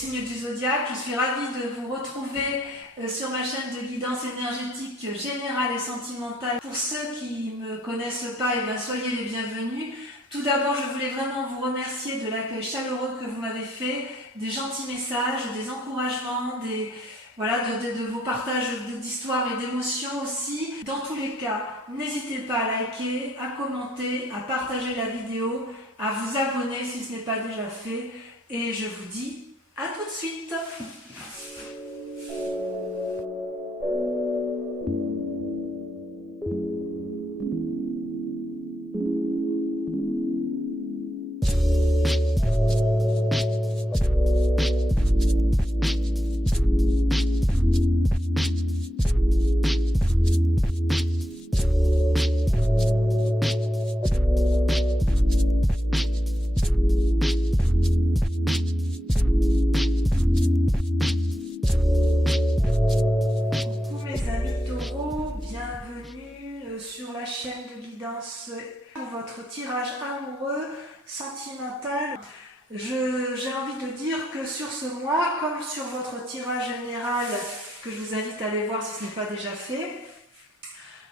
signes du zodiaque. Je suis ravie de vous retrouver sur ma chaîne de guidance énergétique générale et sentimentale. Pour ceux qui ne me connaissent pas, soyez les bienvenus. Tout d'abord, je voulais vraiment vous remercier de l'accueil chaleureux que vous m'avez fait, des gentils messages, des encouragements, de vos partages d'histoires et d'émotions aussi. Dans tous les cas, n'hésitez pas à liker, à commenter, à partager la vidéo, à vous abonner si ce n'est pas déjà fait. Et je vous dis à tout de suite. Sur la chaîne de guidance pour votre tirage amoureux, sentimental. J'ai envie de dire que sur ce mois, comme sur votre tirage général, que je vous invite à aller voir si ce n'est pas déjà fait,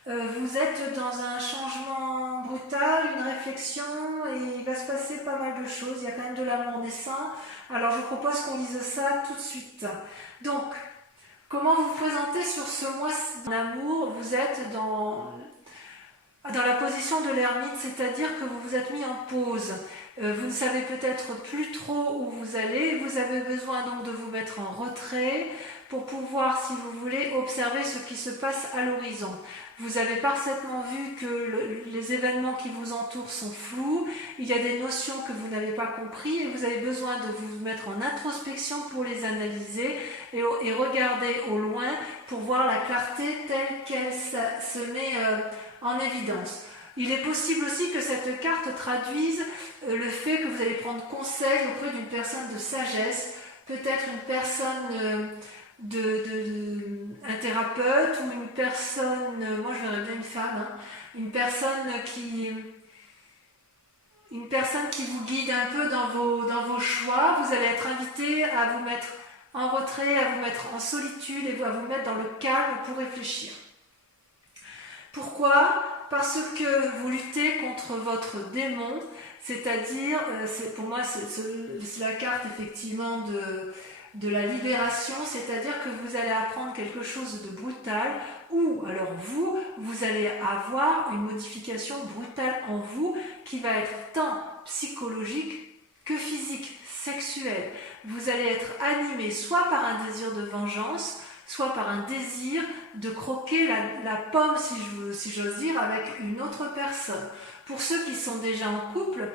vous êtes dans un changement brutal, une réflexion, et il va se passer pas mal de choses. Il y a quand même de l'amour naissant. Alors je vous propose qu'on lise ça tout de suite. Donc, comment vous présenter sur ce mois d'amour? Vous êtes dans la position de l'ermite, c'est-à-dire que vous vous êtes mis en pause. Vous ne savez peut-être plus trop où vous allez. Vous avez besoin donc de vous mettre en retrait pour pouvoir, si vous voulez, observer ce qui se passe à l'horizon. Vous avez parfaitement vu que les événements qui vous entourent sont flous. Il y a des notions que vous n'avez pas compris et vous avez besoin de vous mettre en introspection pour les analyser et regarder au loin pour voir la clarté telle qu'elle se met en évidence. Il est possible aussi que cette carte traduise le fait que vous allez prendre conseil auprès d'une personne de sagesse, peut-être une personne, un thérapeute ou une personne, moi je verrais bien une femme, une personne qui vous guide un peu dans vos choix. Vous allez être invité à vous mettre en retrait, à vous mettre en solitude et à vous mettre dans le calme pour réfléchir. Pourquoi ? Parce que vous luttez contre votre démon, c'est-à-dire, pour moi c'est la carte effectivement de la libération, c'est-à-dire que vous allez apprendre quelque chose de brutal, ou alors vous allez avoir une modification brutale en vous qui va être tant psychologique que physique, sexuelle. Vous allez être animé soit par un désir de vengeance, soit par un désir de croquer la pomme, si j'ose dire, avec une autre personne. Pour ceux qui sont déjà en couple,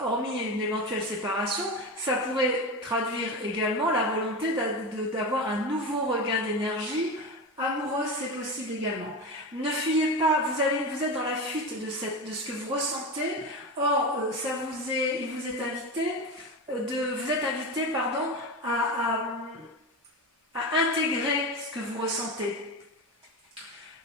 hormis une éventuelle séparation, ça pourrait traduire également la volonté d'avoir un nouveau regain d'énergie amoureuse, c'est possible également. Ne fuyez pas, vous êtes dans la fuite de ce que vous ressentez. Or, il vous est invité, à intégrer ce que vous ressentez.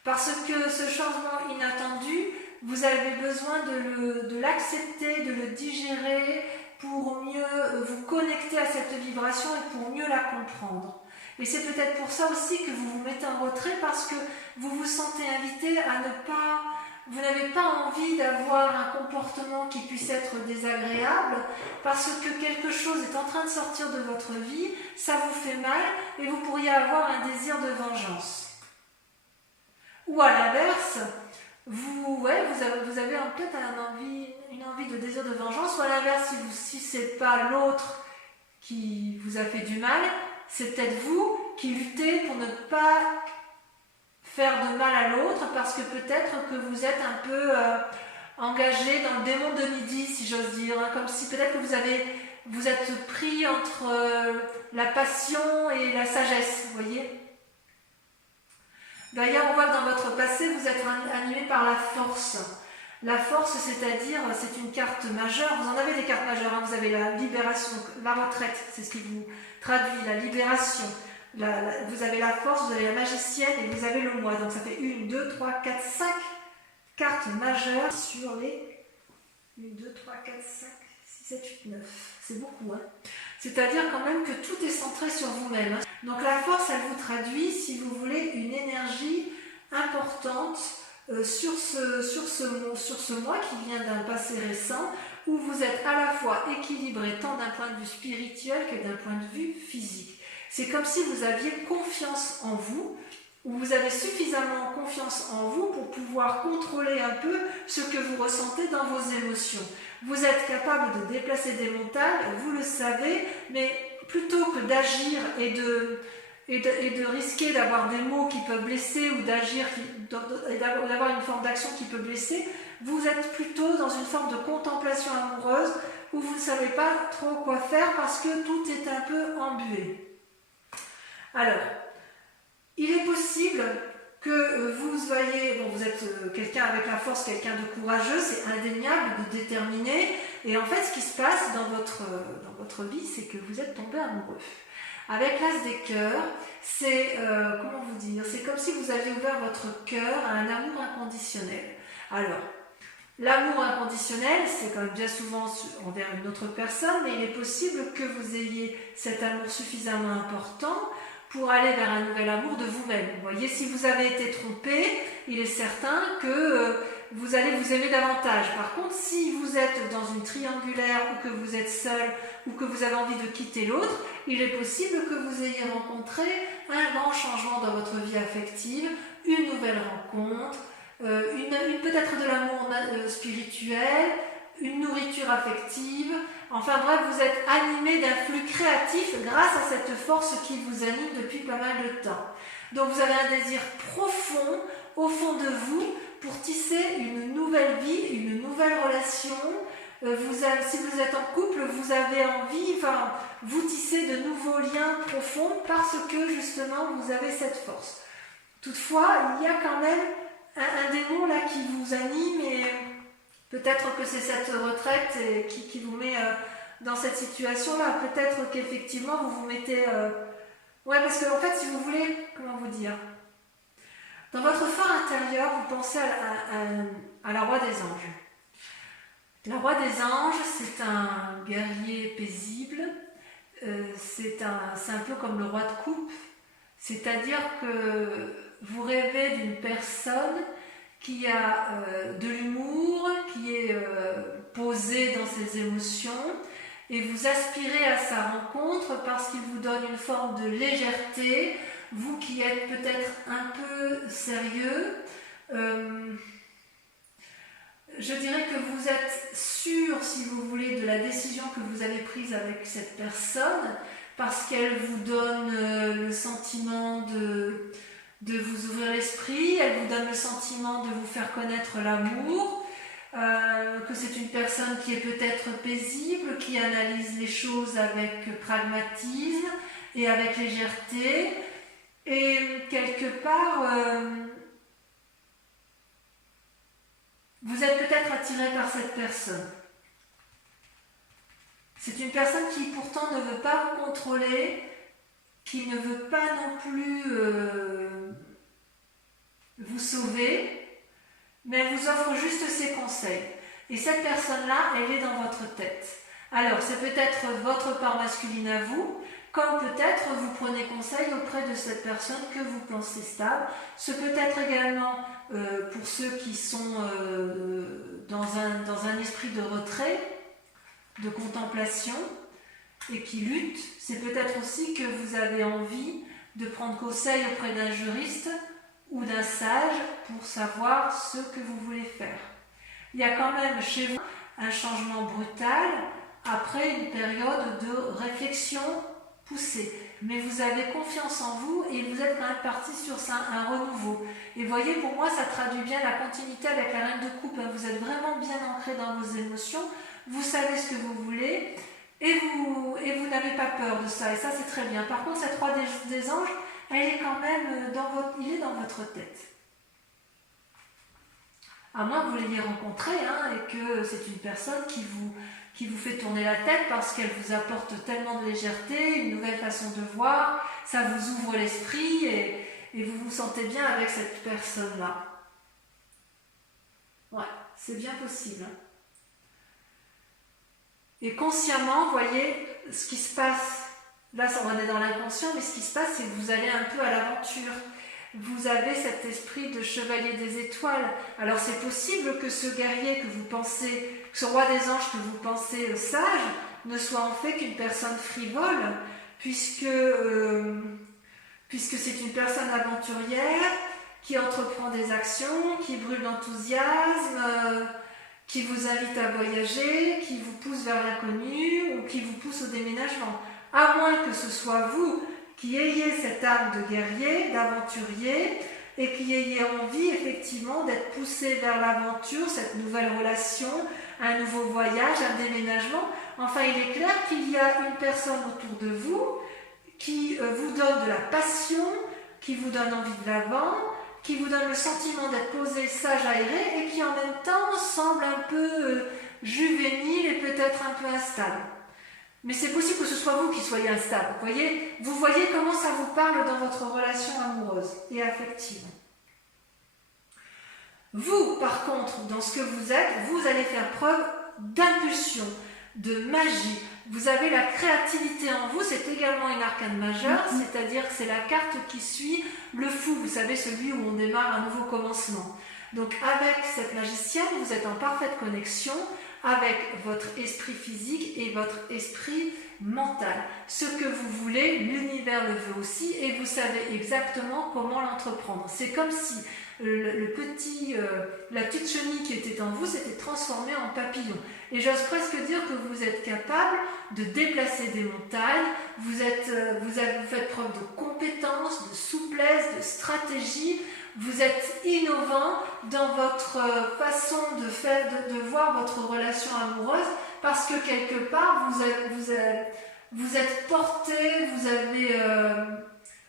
Parce que ce changement inattendu, vous avez besoin de l'accepter, de le digérer pour mieux vous connecter à cette vibration et pour mieux la comprendre. Et c'est peut-être pour ça aussi que vous vous mettez en retrait, parce que vous vous sentez invité à vous n'avez pas envie d'avoir un comportement qui puisse être désagréable, parce que quelque chose est en train de sortir de votre vie, ça vous fait mal et vous pourriez avoir un désir de vengeance. Ou à l'inverse, vous avez peut-être une envie de désir de vengeance, ou à l'inverse, si ce n'est pas l'autre qui vous a fait du mal, c'est peut-être vous qui luttez pour ne pas faire de mal à l'autre, parce que peut-être que vous êtes un peu engagé dans le démon de midi, si j'ose dire, comme si peut-être que vous êtes pris entre la passion et la sagesse, vous voyez. D'ailleurs, on voit que dans votre passé, vous êtes animé par la force. La force, c'est-à-dire, c'est une carte majeure. Vous en avez des cartes majeures, vous avez la libération, la retraite, c'est ce qui vous traduit, la libération. Vous avez la force, vous avez la magicienne et vous avez le moi. Donc ça fait 1, 2, 3, 4, 5 cartes majeures sur les 1, 2, 3, 4, 5, 6, 7, 8, 9. C'est beaucoup, hein. C'est-à-dire quand même que tout est centré sur vous-même. Hein. Donc la force, elle vous traduit, si vous voulez, une énergie importante sur ce mois qui vient d'un passé récent, où vous êtes à la fois équilibré tant d'un point de vue spirituel que d'un point de vue physique. C'est comme si vous aviez confiance en vous, ou vous avez suffisamment confiance en vous pour pouvoir contrôler un peu ce que vous ressentez dans vos émotions. Vous êtes capable de déplacer des montagnes, vous le savez, mais plutôt que d'agir et de risquer d'avoir des mots qui peuvent blesser ou d'agir et d'avoir une forme d'action qui peut blesser, vous êtes plutôt dans une forme de contemplation amoureuse où vous ne savez pas trop quoi faire parce que tout est un peu embué. Alors, il est possible que vous soyez, bon, vous êtes quelqu'un avec la force, quelqu'un de courageux, c'est indéniable, de déterminé, et en fait ce qui se passe dans votre vie, c'est que vous êtes tombé amoureux. Avec l'as des cœurs, c'est, comment vous dire, c'est comme si vous aviez ouvert votre cœur à un amour inconditionnel. Alors, l'amour inconditionnel, c'est quand même bien souvent envers une autre personne, mais il est possible que vous ayez cet amour suffisamment important pour aller vers un nouvel amour de vous-même. Vous voyez, si vous avez été trompé, il est certain que vous allez vous aimer davantage. Par contre, si vous êtes dans une triangulaire ou que vous êtes seul ou que vous avez envie de quitter l'autre, il est possible que vous ayez rencontré un grand changement dans votre vie affective, une nouvelle rencontre, peut-être de l'amour spirituel, une nourriture affective. Enfin bref, vous êtes animé d'un flux créatif grâce à cette force qui vous anime depuis pas mal de temps. Donc vous avez un désir profond au fond de vous pour tisser une nouvelle vie, une nouvelle relation. Si vous êtes en couple, vous avez envie, vous tissez de nouveaux liens profonds parce que justement vous avez cette force. Toutefois, il y a quand même un démon là qui vous anime et peut-être que c'est cette retraite qui vous met dans cette situation-là. Peut-être qu'effectivement vous vous mettez... Ouais, parce que en fait, si vous voulez, comment vous dire, dans votre fort intérieur, vous pensez à la roi des anges. La roi des anges, c'est un guerrier paisible, c'est un peu comme le roi de coupe, c'est-à-dire que vous rêvez d'une personne qui a de l'humour, qui est posée dans ses émotions, et vous aspirez à sa rencontre parce qu'il vous donne une forme de légèreté, vous qui êtes peut-être un peu sérieux. Je dirais que vous êtes sûr, si vous voulez, de la décision que vous avez prise avec cette personne, parce qu'elle vous donne le sentiment de vous ouvrir l'esprit, elle vous donne le sentiment de vous faire connaître l'amour, que c'est une personne qui est peut-être paisible, qui analyse les choses avec pragmatisme et avec légèreté, et quelque part... vous êtes peut-être attiré par cette personne. C'est une personne qui pourtant ne veut pas vous contrôler, qui ne veut pas non plus vous sauver, mais elle vous offre juste ses conseils. Et cette personne-là, elle est dans votre tête. Alors, c'est peut-être votre part masculine à vous, comme peut-être vous prenez conseil auprès de cette personne que vous pensez stable. Ce peut être également pour ceux qui sont dans un esprit de retrait, de contemplation et qui luttent. C'est peut-être aussi que vous avez envie de prendre conseil auprès d'un juriste ou d'un sage pour savoir ce que vous voulez faire. Il y a quand même chez vous un changement brutal après une période de réflexion poussée. Mais vous avez confiance en vous et vous êtes quand même parti sur un renouveau. Et voyez, pour moi, ça traduit bien la continuité avec la reine de coupe. Vous êtes vraiment bien ancré dans vos émotions, vous savez ce que vous voulez et vous n'avez pas peur de ça. Et ça, c'est très bien. Par contre, cette roi des anges, elle est quand même il est dans votre tête. À moins que vous l'ayez rencontré et que c'est une personne qui vous fait tourner la tête parce qu'elle vous apporte tellement de légèreté, une nouvelle façon de voir, ça vous ouvre l'esprit et vous vous sentez bien avec cette personne-là. Ouais, c'est bien possible. Et consciemment, voyez, ce qui se passe, là on est dans l'inconscient, mais ce qui se passe, c'est que vous allez un peu à l'aventure. Vous avez cet esprit de chevalier des étoiles. Alors c'est possible que ce guerrier que vous pensez, ce roi des anges que vous pensez sage, ne soit en fait qu'une personne frivole, puisque c'est une personne aventurière qui entreprend des actions, qui brûle d'enthousiasme, qui vous invite à voyager, qui vous pousse vers l'inconnu ou qui vous pousse au déménagement. À moins que ce soit vous qui ayez cette âme de guerrier, d'aventurier, et qui ayez envie effectivement d'être poussé vers l'aventure, cette nouvelle relation, un nouveau voyage, un déménagement. Enfin, il est clair qu'il y a une personne autour de vous qui vous donne de la passion, qui vous donne envie de l'avant, qui vous donne le sentiment d'être posé, sage, aéré, et qui en même temps semble un peu juvénile et peut-être un peu instable. Mais c'est possible que ce soit vous qui soyez instable. Vous voyez comment ça vous parle dans votre relation amoureuse et affective. Vous, par contre, dans ce que vous êtes, vous allez faire preuve d'impulsion, de magie. Vous avez la créativité en vous, c'est également une arcane majeure, c'est-à-dire que c'est la carte qui suit le fou, vous savez, celui où on démarre un nouveau commencement. Donc avec cette magicienne, vous êtes en parfaite connexion avec votre esprit physique et votre esprit mental. Ce que vous voulez, l'univers le veut aussi et vous savez exactement comment l'entreprendre. C'est comme si la petite chenille qui était en vous s'était transformée en papillon. Et j'ose presque dire que vous êtes capable de déplacer des montagnes, vous faites preuve de compétence, de souplesse, de stratégie, vous êtes innovant dans votre façon de voir votre relation amoureuse parce que quelque part vous êtes porté,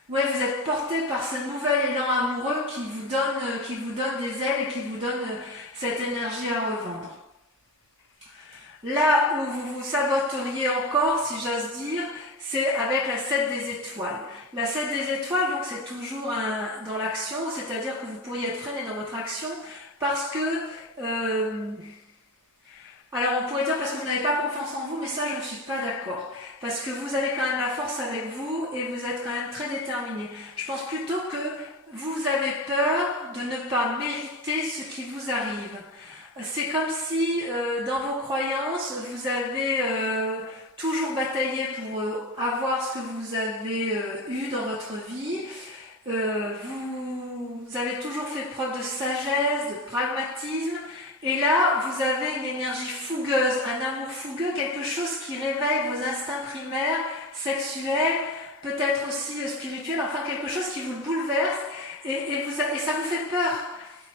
vous êtes porté par ce nouvel élan amoureux qui vous donne des ailes et qui vous donne cette énergie à revendre. Là où vous vous saboteriez encore, si j'ose dire, c'est avec la 7 des étoiles. La 7 des étoiles, donc c'est toujours dans l'action, c'est-à-dire que vous pourriez être freiné dans votre action parce que... alors on pourrait dire parce que vous n'avez pas confiance en vous, mais ça je ne suis pas d'accord. Parce que vous avez quand même la force avec vous et vous êtes quand même très déterminé. Je pense plutôt que vous avez peur de ne pas mériter ce qui vous arrive. C'est comme si dans vos croyances, vous avez toujours bataillé pour avoir ce que vous avez eu dans votre vie. Vous avez toujours fait preuve de sagesse, de pragmatisme. Et là, vous avez une énergie fougueuse, un amour fougueux, quelque chose qui réveille vos instincts primaires, sexuels, peut-être aussi spirituels, enfin quelque chose qui vous bouleverse et ça vous fait peur.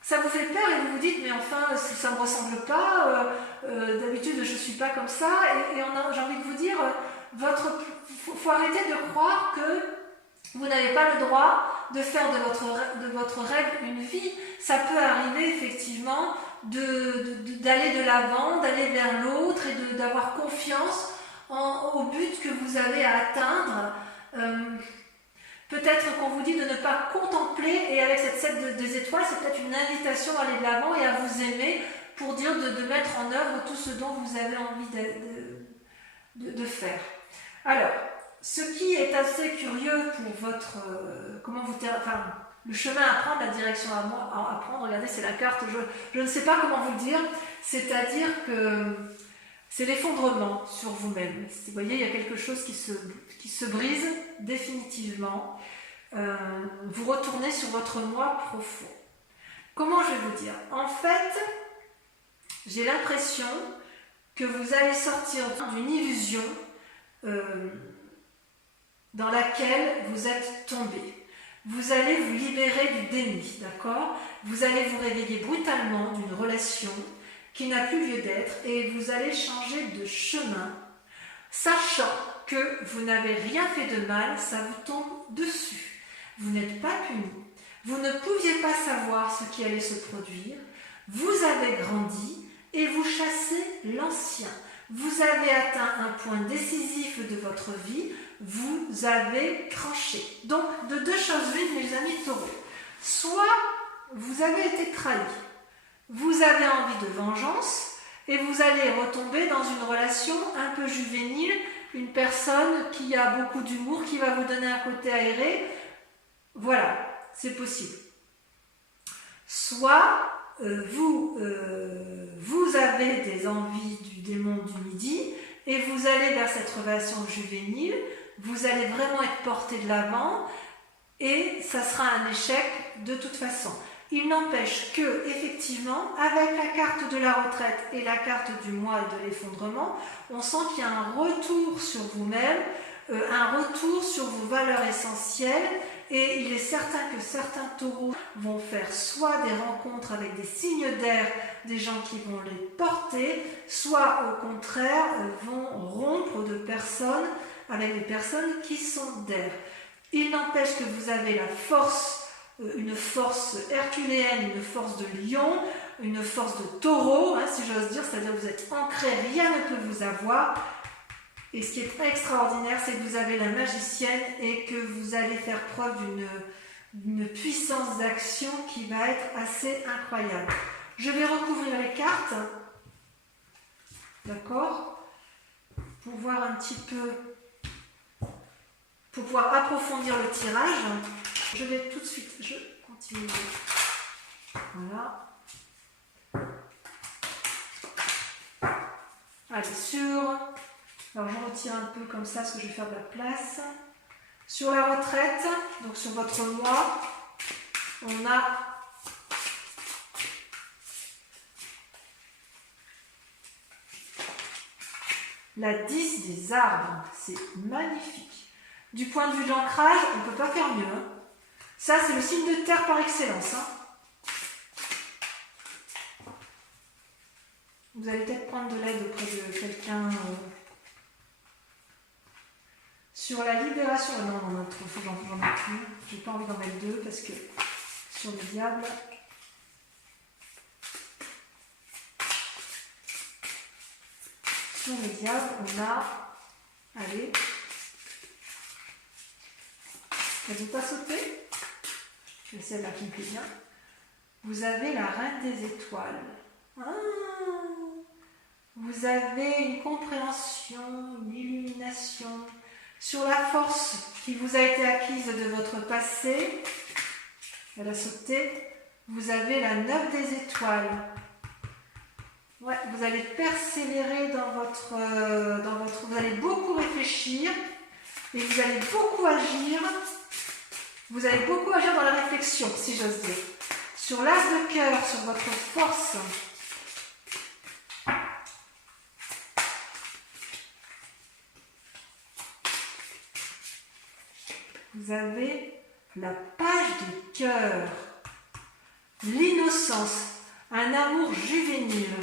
Ça vous fait peur et vous vous dites, mais enfin, ça ne me ressemble pas, d'habitude je ne suis pas comme ça. J'ai envie de vous dire, faut arrêter de croire que vous n'avez pas le droit de faire de votre rêve une vie. Ça peut arriver effectivement d'aller de l'avant, d'aller vers l'autre et d'avoir confiance au but que vous avez à atteindre. Peut-être qu'on vous dit de ne pas contempler, et avec cette 7 des étoiles, c'est peut-être une invitation à aller de l'avant et à vous aimer pour dire de mettre en œuvre tout ce dont vous avez envie de faire. Alors, ce qui est assez curieux pour votre... le chemin à prendre, la direction à prendre, regardez, c'est la carte, je ne sais pas comment vous le dire, c'est-à-dire que c'est l'effondrement sur vous-même. Vous voyez, il y a quelque chose qui se brise définitivement. Vous retournez sur votre moi profond. Comment je vais vous dire? En fait, j'ai l'impression que vous allez sortir d'une illusion dans laquelle vous êtes tombé. Vous allez vous libérer du déni, d'accord? Vous allez vous réveiller brutalement d'une relation qui n'a plus lieu d'être et vous allez changer de chemin, sachant que vous n'avez rien fait de mal, ça vous tombe dessus. Vous n'êtes pas puni, vous ne pouviez pas savoir ce qui allait se produire, vous avez grandi et vous chassez l'ancien. Vous avez atteint un point décisif de votre vie, vous avez tranché. Donc, de deux choses l'une, mes amis taureaux. Soit vous avez été trahi, vous avez envie de vengeance, Et vous allez retomber dans une relation un peu juvénile, une personne qui a beaucoup d'humour, qui va vous donner un côté aéré. Voilà, c'est possible. Soit vous avez des envies du démon du midi et vous allez vers cette relation juvénile, vous allez vraiment être porté de l'avant et ça sera un échec de toute façon. Il n'empêche que, effectivement, avec la carte de la retraite et la carte du mois et de l'effondrement, on sent qu'il y a un retour sur vous-même, un retour sur vos valeurs essentielles, et il est certain que certains taureaux vont faire soit des rencontres avec des signes d'air, des gens qui vont les porter, soit au contraire vont rompre de personnes avec des personnes qui sont d'air. Il n'empêche que vous avez la force, une force herculéenne, une force de lion, une force de taureau, si j'ose dire, c'est-à-dire que vous êtes ancré, rien ne peut vous avoir. Et ce qui est extraordinaire, c'est que vous avez la magicienne et que vous allez faire preuve d'une puissance d'action qui va être assez incroyable. Je vais recouvrir les cartes, d'accord, pour voir un petit peu, pour pouvoir approfondir le tirage. Je vais tout de suite, je continue. Voilà. Allez, alors je retire un peu comme ça parce que je vais faire de la place. Sur la retraite, donc sur votre mois, on a la 10 des arbres. C'est magnifique. Du point de vue de l'ancrage, on ne peut pas faire mieux. Ça, c'est le signe de terre par excellence. Vous allez peut-être prendre de l'aide auprès de quelqu'un sur la libération. Non, non, trop, j'en ai plus. J'ai pas envie d'en mettre deux parce que sur le diable. Sur le diable, on a. Allez. Elle ne veut pas sauter. C'est celle-là qui me plaît bien. Vous avez la reine des étoiles. Vous avez une compréhension, une illumination sur la force qui vous a été acquise de votre passé. Elle a sauté. Vous avez la 9 des étoiles. Ouais, vous allez persévérer dans votre... Vous allez beaucoup réfléchir et vous allez beaucoup agir. Vous allez beaucoup agir dans la réflexion, si j'ose dire. Sur l'as de cœur, sur votre force. Vous avez la page de cœur, l'innocence, un amour juvénile.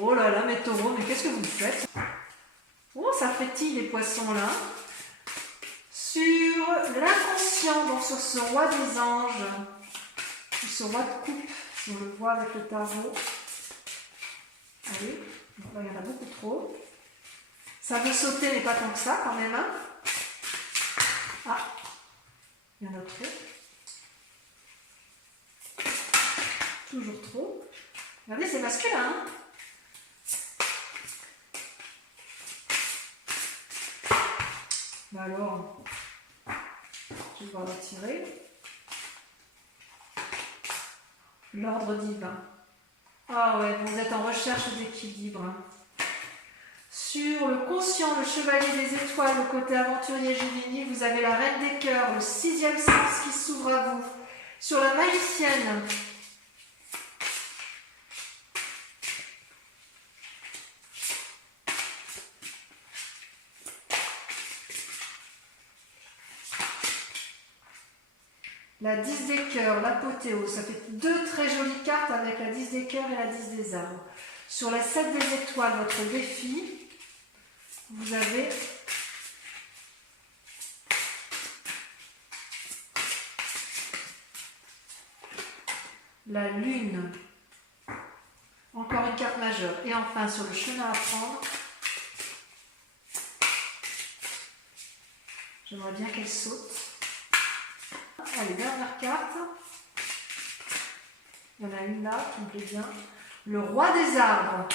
Oh là là, mes taureaux, mais qu'est-ce que vous faites? Oh, ça frétille les poissons là. Sur l'inconscient, donc sur ce roi des anges, ce roi de coupe, si on le voit avec le tarot. Allez, là, il y en a beaucoup trop. Ça veut sauter, mais pas tant que ça quand même. Ah, il y en a trop. Toujours trop. Regardez, c'est masculin. Bah alors, je vais retirer. L'ordre divin. Ah ouais, vous êtes en recherche d'équilibre. Sur le conscient, le chevalier des étoiles, le côté aventurier juvénile, vous avez la reine des cœurs, le 6e sens qui s'ouvre à vous. Sur la magicienne, la 10 des cœurs, l'apothéose, ça fait deux très jolies cartes avec la 10 des cœurs et la 10 des arbres. Sur la 7 des étoiles, votre défi, vous avez la lune, encore une carte majeure. Et enfin, sur le chemin à prendre, j'aimerais bien qu'elle saute. Allez, dernière carte. Il y en a une là qui me plaît bien. Le roi des arbres.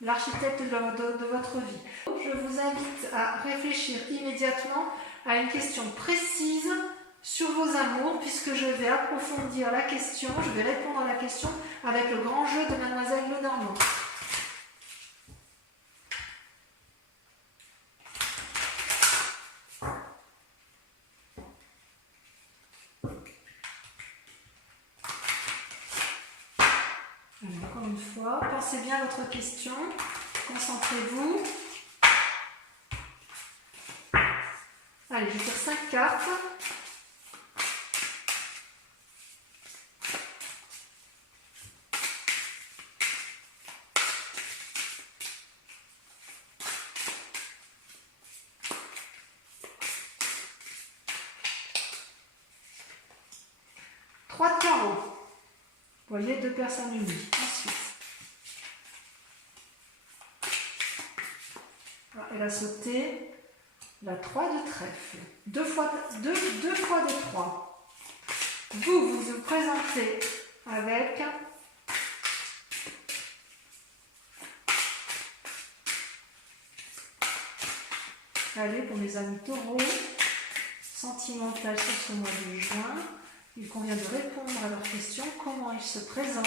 l'architecte de votre vie. Je vous invite à réfléchir immédiatement à une question précise sur vos amours, puisque je vais approfondir la question, je vais répondre à la question avec le grand jeu de Mademoiselle Lenormand. Alors, encore une fois, pensez bien à votre question, concentrez-vous. Allez, je tire 5 cartes. Trois de carreaux. Vous voyez, 2 personnes unies. Ensuite, elle a sauté la 3 de trèfle. 2 fois de 3. Vous vous présentez avec allez, pour mes amis taureaux, sentimental sur ce mois de juin. Il convient de répondre à leurs questions. Comment ils se présentent?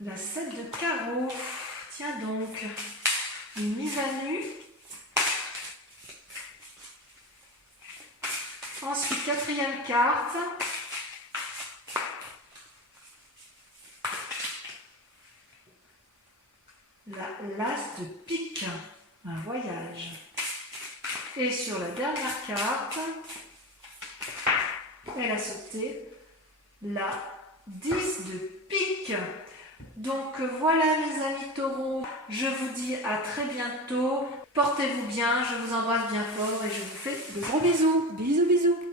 La 7 de carreau. Tiens donc, une mise à nu. Ensuite, 4e carte. L'as de pique, un voyage. Et sur la dernière carte, elle a sauté la 10 de pique. Donc voilà mes amis taureaux, je vous dis à très bientôt. Portez-vous bien, je vous embrasse bien fort et je vous fais de gros bisous. Bisous, bisous.